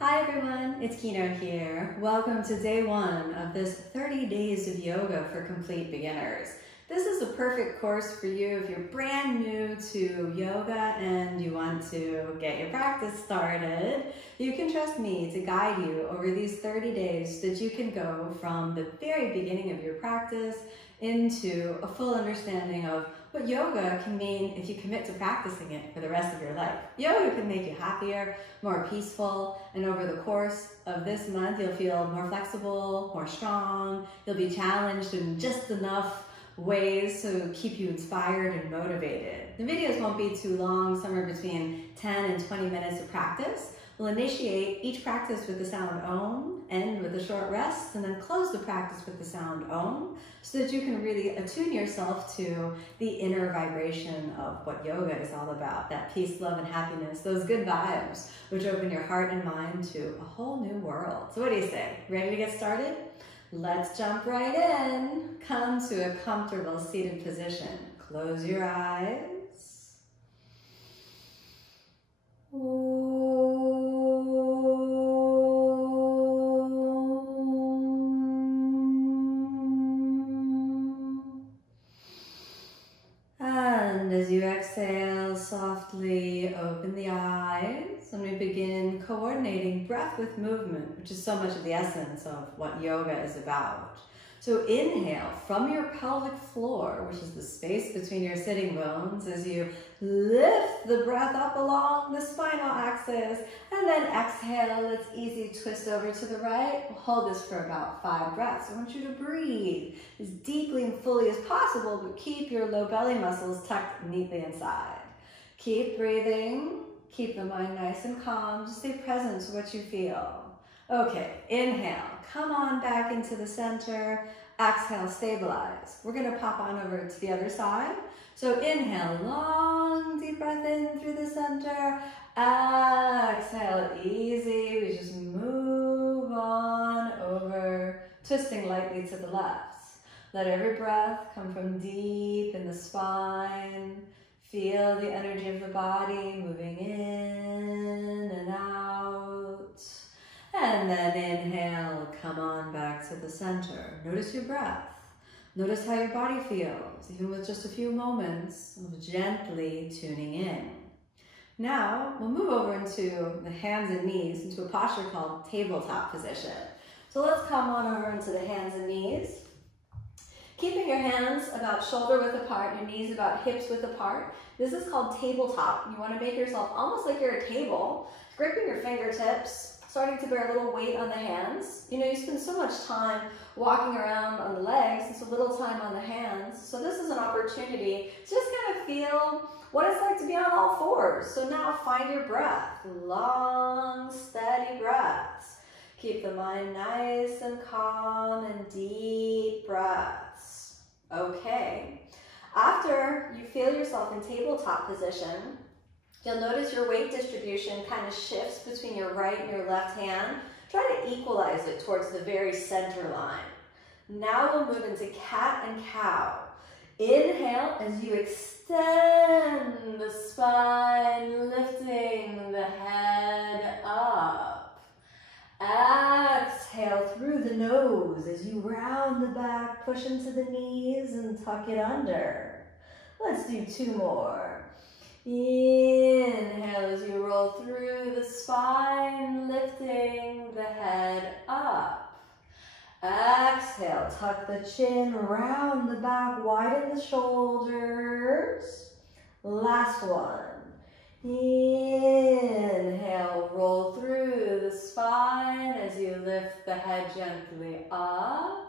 Hi everyone, it's Kino here. Welcome to day one of this 30 days of yoga for complete beginners. This is the perfect course for you if you're brand new to yoga and you want to get your practice started. You can trust me to guide you over these 30 days so that you can go from the very beginning of your practice into a full understanding of what yoga can mean if you commit to practicing it for the rest of your life. Yoga can make you happier, more peaceful, and over the course of this month, you'll feel more flexible, more strong. You'll be challenged in just enough ways to keep you inspired and motivated. The videos won't be too long, somewhere between 10 and 20 minutes of practice. We'll initiate each practice with the sound Om, end with a short rest, and then close the practice with the sound Om so that you can really attune yourself to the inner vibration of what yoga is all about, that peace, love, and happiness, those good vibes, which open your heart and mind to a whole new world. So what do you say? Ready to get started? Let's jump right in. Come to a comfortable seated position. Close your eyes. And as you exhale, softly open the eyes, and we begin coordinating breath with movement, which is so much of the essence of what yoga is about. So inhale from your pelvic floor, which is the space between your sitting bones, as you lift the breath up along the spinal axis, and then exhale. It's easy, twist over to the right. We'll hold this for about 5 breaths. I want you to breathe as deeply and fully as possible, but keep your low belly muscles tucked neatly inside. Keep breathing. Keep the mind nice and calm. Just stay present to what you feel. Okay, inhale, come on back into the center. Exhale, stabilize. We're gonna pop on over to the other side. So inhale, long, deep breath in through the center. Exhale, easy. We just move on over, twisting lightly to the left. Let every breath come from deep in the spine. Feel the energy of the body moving in and out. And then inhale, come on back to the center. Notice your breath. Notice how your body feels, even with just a few moments of gently tuning in. Now, we'll move over into the hands and knees, into a posture called tabletop position. So let's come on over into the hands and knees. Keeping your hands about shoulder width apart, your knees about hips width apart. This is called tabletop. You want to make yourself almost like you're a table, gripping your fingertips, starting to bear a little weight on the hands. You know, you spend so much time walking around on the legs and so little time on the hands. So this is an opportunity to just kind of feel what it's like to be on all fours. So now find your breath, long, steady breaths. Keep the mind nice and calm and deep breaths. Okay. After you feel yourself in tabletop position, you'll notice your weight distribution kind of shifts between your right and your left hand. Try to equalize it towards the very center line. Now we'll move into cat and cow. Inhale as you extend the spine, lifting the head up. Exhale through the nose as you round the back, push into the knees and tuck it under. Let's do 2 more. Inhale as you roll through the spine, lifting the head up. Exhale, tuck the chin, round the back, widen the shoulders. Last one. Inhale, roll through the spine as you lift the head gently up.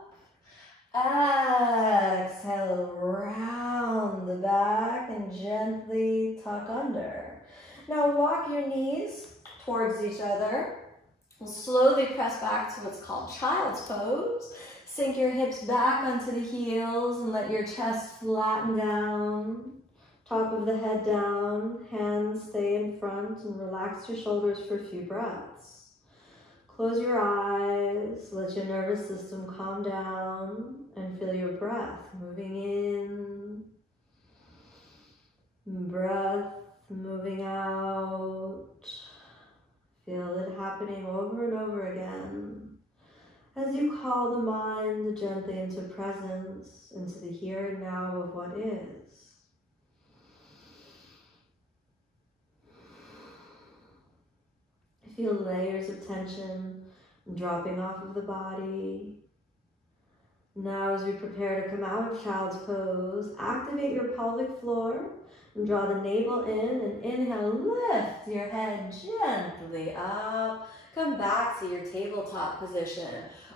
Exhale, round the back and gently tuck under. Now walk your knees towards each other. We'll slowly press back to what's called child's pose. Sink your hips back onto the heels and let your chest flatten down. Top of the head down, hands stay in front, and relax your shoulders for a few breaths. Close your eyes, let your nervous system calm down, and feel your breath moving in, breath moving out. Feel it happening over and over again as you call the mind gently into presence, into the here and now of what is. Feel layers of tension dropping off of the body. Now, as we prepare to come out of child's pose, activate your pelvic floor and draw the navel in, and inhale, lift your head gently up. Come back to your tabletop position.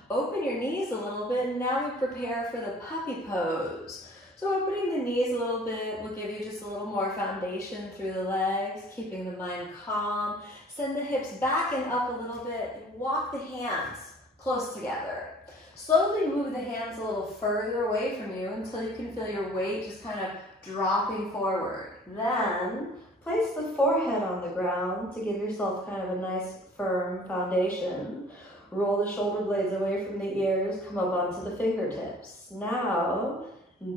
Open your knees a little bit, and now we prepare for the puppy pose. So opening the knees a little bit will give you just a little more foundation through the legs, keeping the mind calm. Send the hips back and up a little bit, and walk the hands close together. Slowly move the hands a little further away from you until you can feel your weight just kind of dropping forward. Then place the forehead on the ground to give yourself kind of a nice firm foundation. Roll the shoulder blades away from the ears, come up onto the fingertips. Now,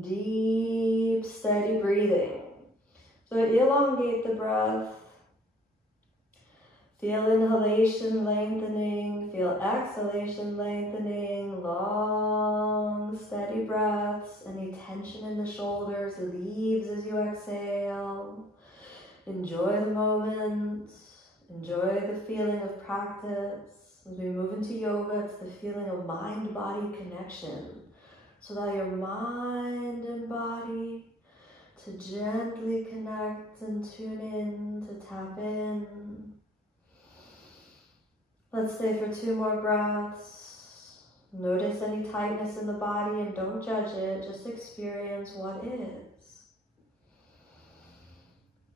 deep, steady breathing. So elongate the breath. Feel inhalation lengthening, feel exhalation lengthening, long, steady breaths. Any tension in the shoulders leaves as you exhale. Enjoy the moment, enjoy the feeling of practice. As we move into yoga, it's the feeling of mind-body connection. So allow your mind and body to gently connect and tune in, to tap in. Let's stay for 2 more breaths. Notice any tightness in the body and don't judge it, just experience what is.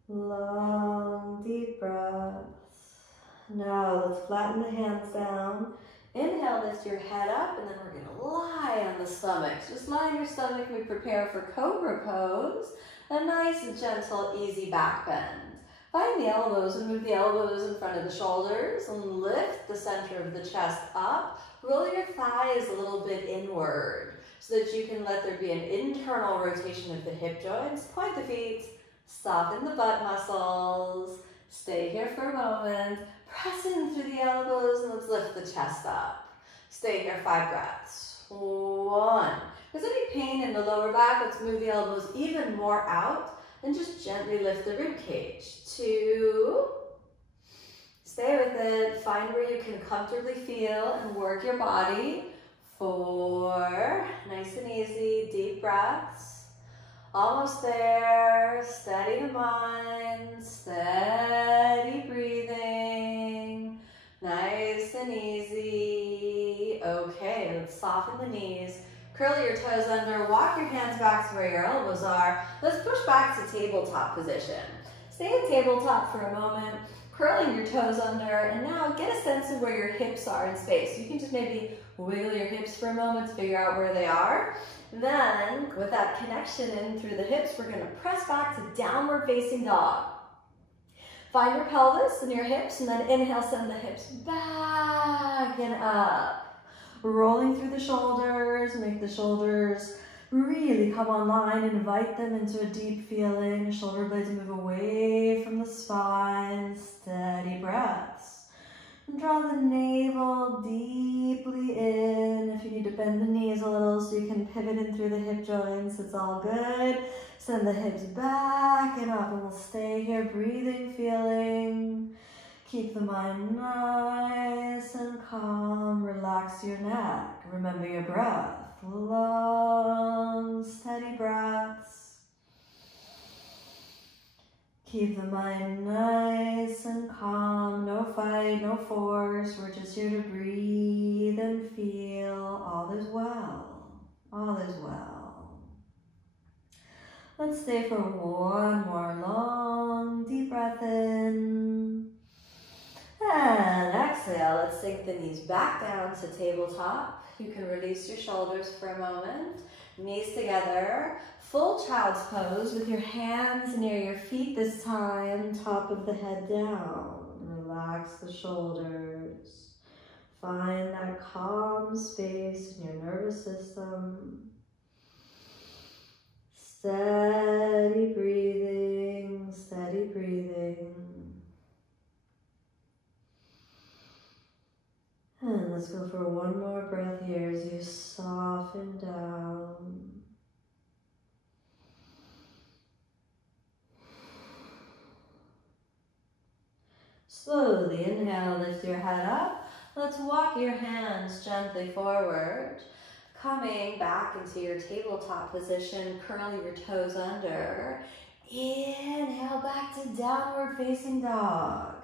Long, deep breaths. Now let's flatten the hands down. Inhale, lift your head up, and then we're gonna lie on the stomach. Just lie on your stomach. We prepare for Cobra pose. A nice, gentle, easy back bend. Find the elbows and move the elbows in front of the shoulders and lift the center of the chest up. Roll your thighs a little bit inward so that you can let there be an internal rotation of the hip joints. Point the feet, soften the butt muscles. Stay here for a moment. Press in through the elbows and let's lift the chest up. Stay here 5 breaths. 1. If there's any pain in the lower back, let's move the elbows even more out. And just gently lift the ribcage. 2. Stay with it. Find where you can comfortably feel and work your body. 4. Nice and easy. Deep breaths. Almost there. Steady the mind. Steady breathing. Nice and easy. Okay, let's soften the knees. Curl your toes under, walk your hands back to where your elbows are. Let's push back to tabletop position. Stay in tabletop for a moment, curling your toes under, and now get a sense of where your hips are in space. You can just maybe wiggle your hips for a moment to figure out where they are. Then, with that connection in through the hips, we're gonna press back to downward facing dog. Find your pelvis and your hips, and then inhale, send the hips back and up. Rolling through the shoulders, make the shoulders really come online, invite them into a deep feeling. Shoulder blades move away from the spine, steady breaths. And draw the navel deeply in. If you need to bend the knees a little so you can pivot in through the hip joints, it's all good. Send the hips back and up, and we'll stay here, breathing, feeling. Keep the mind nice and calm. Relax your neck. Remember your breath. Long, steady breaths. Keep the mind nice and calm. No fight, no force. We're just here to breathe and feel. All is well. All is well. Let's stay for 1 more long, deep breath in. And exhale, let's sink the knees back down to tabletop. You can release your shoulders for a moment. Knees together. Full child's pose with your hands near your feet this time. Top of the head down. Relax the shoulders. Find that calm space in your nervous system. Steady breathing, steady breathing. And let's go for one more breath here as you soften down. Slowly inhale, lift your head up. Let's walk your hands gently forward. Coming back into your tabletop position, curl your toes under. Inhale back to downward facing dog.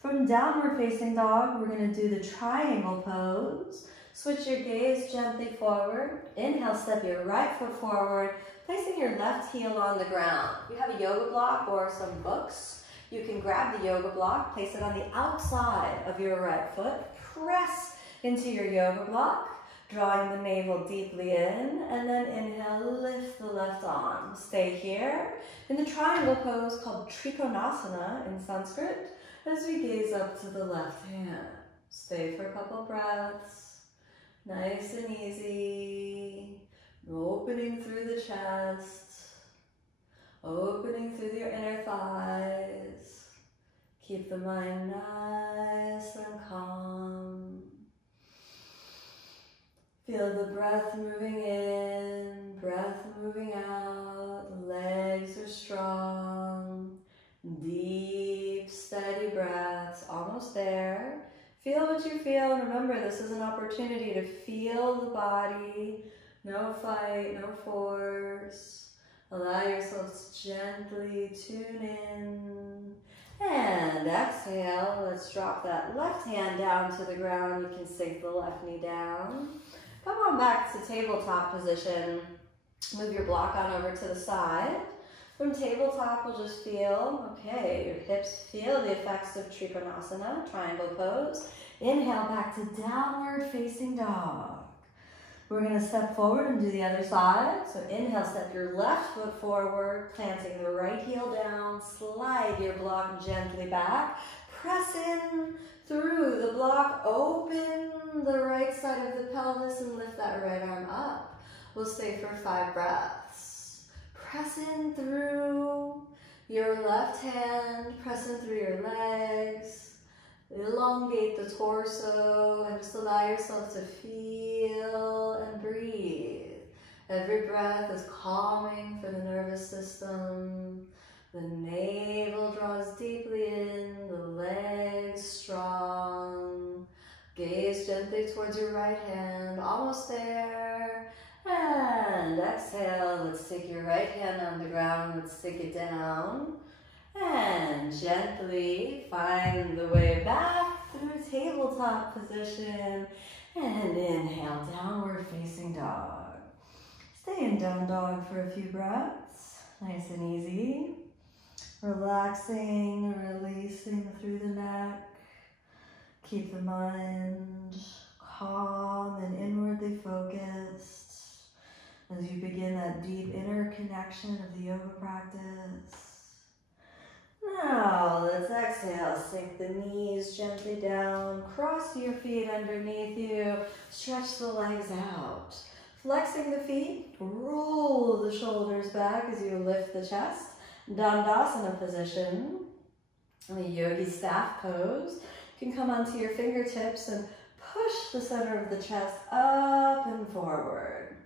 From downward facing dog, we're going to do the triangle pose. Switch your gaze gently forward. Inhale, step your right foot forward, placing your left heel on the ground. If you have a yoga block or some books, you can grab the yoga block, place it on the outside of your right foot, press into your yoga block, drawing the navel deeply in, and then inhale, lift the left arm. Stay here in the triangle pose called Trikonasana in Sanskrit as we gaze up to the left hand. Stay for a couple breaths, nice and easy, opening through the chest, opening through your inner thighs. Keep the mind nice and calm. Feel the breath moving in, breath moving out. The legs are strong. Deep, steady breaths, almost there. Feel what you feel, and remember, this is an opportunity to feel the body. No fight, no force. Allow yourself to gently tune in. And exhale, let's drop that left hand down to the ground. You can sink the left knee down. Come on back to tabletop position. Move your block on over to the side. From tabletop, we'll just feel, okay, your hips feel the effects of Trikonasana, triangle pose. Inhale back to downward facing dog. We're going to step forward and do the other side. So inhale, step your left foot forward, planting the right heel down, slide your block gently back, press in through the block, open the right side of the pelvis and lift that right arm up. We'll stay for 5 breaths. Press in through your left hand, press in through your legs. Elongate the torso and just allow yourself to feel and breathe. Every breath is calming for the nervous system. The navel draws deeply in, the legs strong. Gaze gently towards your right hand, almost there. And exhale, let's take your right hand on the ground, let's take it down. And gently find the way back through tabletop position. And inhale, downward facing dog. Stay in down dog for a few breaths. Nice and easy. Relaxing, releasing through the neck. Keep the mind calm and inwardly focused as you begin that deep inner connection of the yoga practice. Now, let's exhale, sink the knees gently down, cross your feet underneath you, stretch the legs out. Flexing the feet, roll the shoulders back as you lift the chest. Dandasana position, the yogi staff pose. You can come onto your fingertips and push the center of the chest up and forward.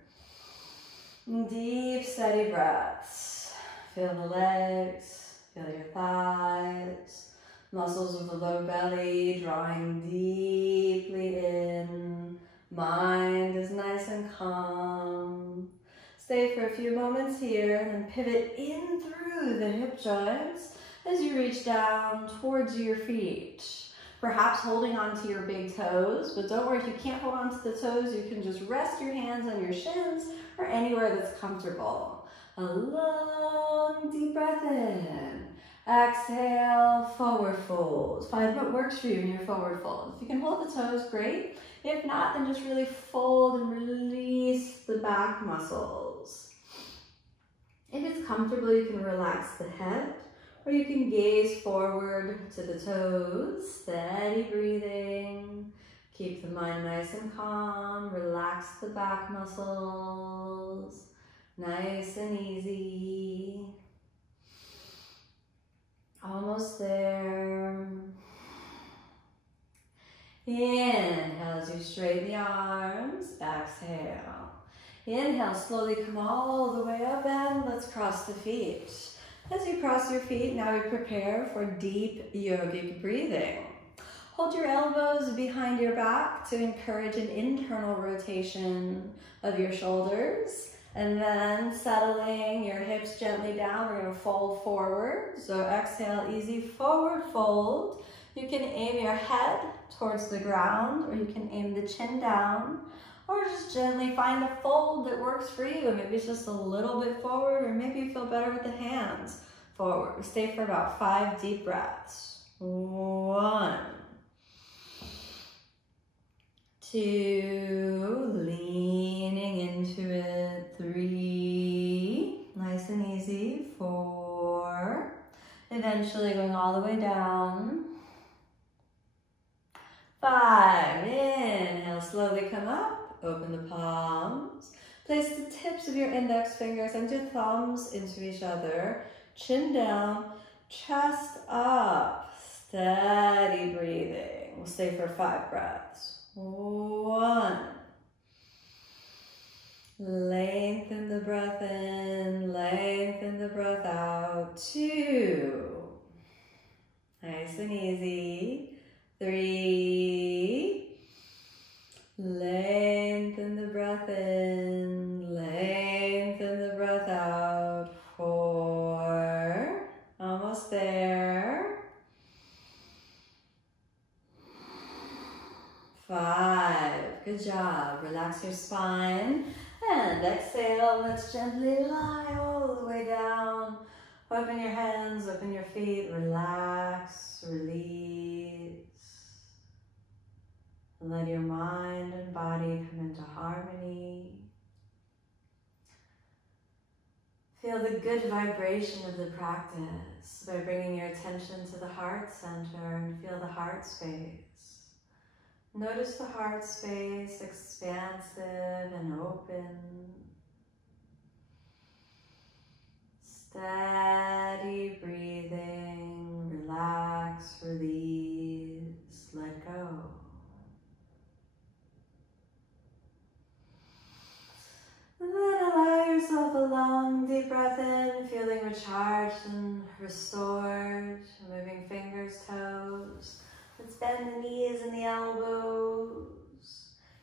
Deep, steady breaths. Feel the legs. Feel your thighs, muscles of the low belly drawing deeply in. Mind is nice and calm. Stay for a few moments here and pivot in through the hip joints as you reach down towards your feet. Perhaps holding onto your big toes, but don't worry, if you can't hold onto the toes, you can just rest your hands on your shins or anywhere that's comfortable. A long, deep breath in. Exhale, forward fold. Find what works for you in your forward fold. If you can hold the toes, great. If not, then just really fold and release the back muscles. If it's comfortable, you can relax the head, or you can gaze forward to the toes. Steady breathing. Keep the mind nice and calm. Relax the back muscles. Nice and easy. Almost there. Inhale as you straighten the arms. Exhale. Inhale, slowly come all the way up and let's cross the feet. As you cross your feet, now we prepare for deep yogic breathing. Hold your elbows behind your back to encourage an internal rotation of your shoulders. And then settling your hips gently down, we're going to fold forward. So exhale, easy forward fold. You can aim your head towards the ground, or you can aim the chin down, or just gently find a fold that works for you. Maybe it's just a little bit forward, or maybe you feel better with the hands forward. Stay for about 5 deep breaths. 1, 2, leaning into it. 3, nice and easy. 4, eventually going all the way down. 5, inhale, slowly come up, open the palms. Place the tips of your index fingers and your thumbs into each other. Chin down, chest up, steady breathing. We'll stay for 5 breaths. 1, lengthen the breath in, lengthen the breath out. 2, nice and easy. 3, lengthen the breath in, lengthen the breath out. 4, almost there. 5, good job. Relax your spine and exhale. Let's gently lie all the way down. Open your hands, open your feet, relax, release. And let your mind and body come into harmony. Feel the good vibration of the practice by bringing your attention to the heart center and feel the heart space. Notice the heart space, expansive and open. Steady breathing, relax, release, let go. And then allow yourself a long, deep breath in, feeling recharged and restored. Moving fingers, toes. Let's bend the knees and the elbows.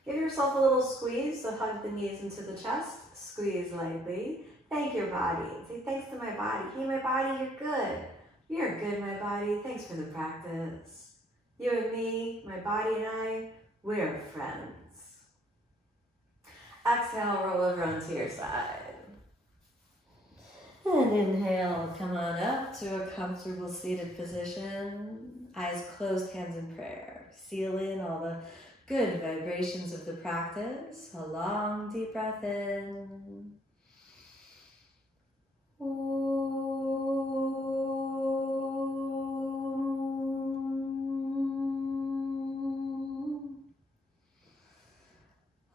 Give yourself a little squeeze, so hug the knees into the chest. Squeeze lightly. Thank your body. Say thanks to my body. Hey, my body, you're good. You're good, my body. Thanks for the practice. You and me, my body and I, we're friends. Exhale, roll over onto your side. And inhale, come on up to a comfortable seated position. Eyes closed, hands in prayer. Seal in all the good vibrations of the practice. A long, deep breath in.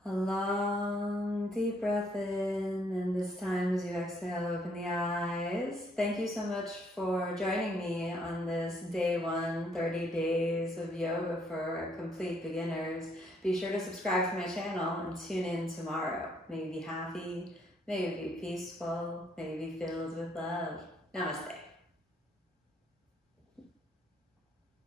A long, deep breath in, and this time as you exhale, open the eyes. Thank you so much for joining me on this day 1, 30 days of yoga for complete beginners. Be sure to subscribe to my channel and tune in tomorrow. May you be happy, may you be peaceful, may you be filled with love. Namaste.